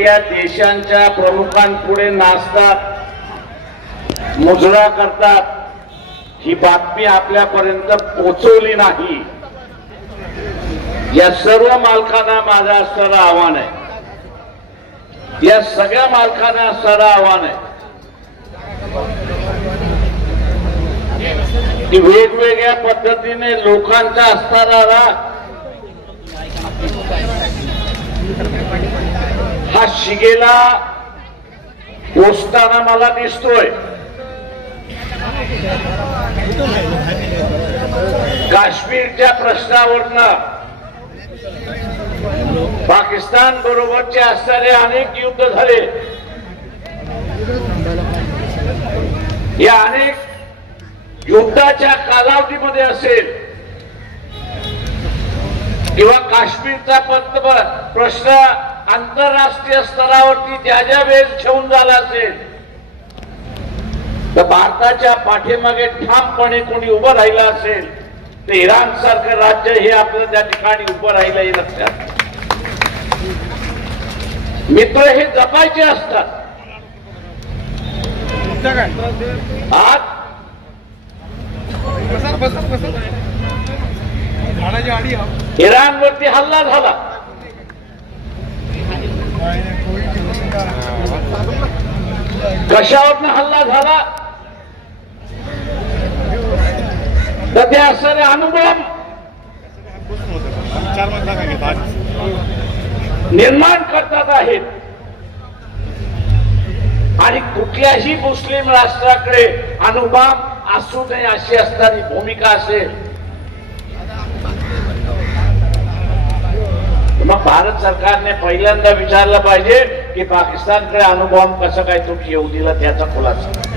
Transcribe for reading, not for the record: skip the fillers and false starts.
वेगवेगळ्या देशांच्या प्रमुखांपुढे नाचतात, मुजरा करतात, ही बातमी आपल्यापर्यंत पोहोचवली नाही। या सर्व मालकांना माझं असणारं आव्हान आहे, या सगळ्या मालकांना असणारं आव्हान आहे की वेगवेगळ्या पद्धतीने लोकांचा असणारा राग हा शिगेला पोचताना मला दिसतोय। काश्मीरच्या प्रश्नावरनं पाकिस्तान बरोबरचे असणारे अनेक युद्ध झाले। या अनेक युद्धाच्या कालावधीमध्ये असेल किंवा काश्मीरचा प्रश्न आंतरराष्ट्रीय स्तरावरती ज्या ज्या वेळेस घेऊन झाला असेल तर भारताच्या पाठीमागे ठामपणे कोणी उभं राहिलं असेल तर इराण सारखं राज्य हे आपलं त्या ठिकाणी उभं राहिलं हे लक्षात। मित्र हे जपायचे असतात। आज इराणवरती हल्ला झाला, कशावरनं हल्ला झाला तर ते असणारे अनुभव निर्माण करतात आहेत आणि कुठल्याही मुस्लिम राष्ट्राकडे अणुबॉम्ब असू नये अशी असणारी भूमिका असेल मग भारत सरकारने पहिल्यांदा विचारलं पाहिजे की पाकिस्तानकडे अणुबॉम्ब कसं काय तुम्ही येऊ दिला त्याचा खुलासा।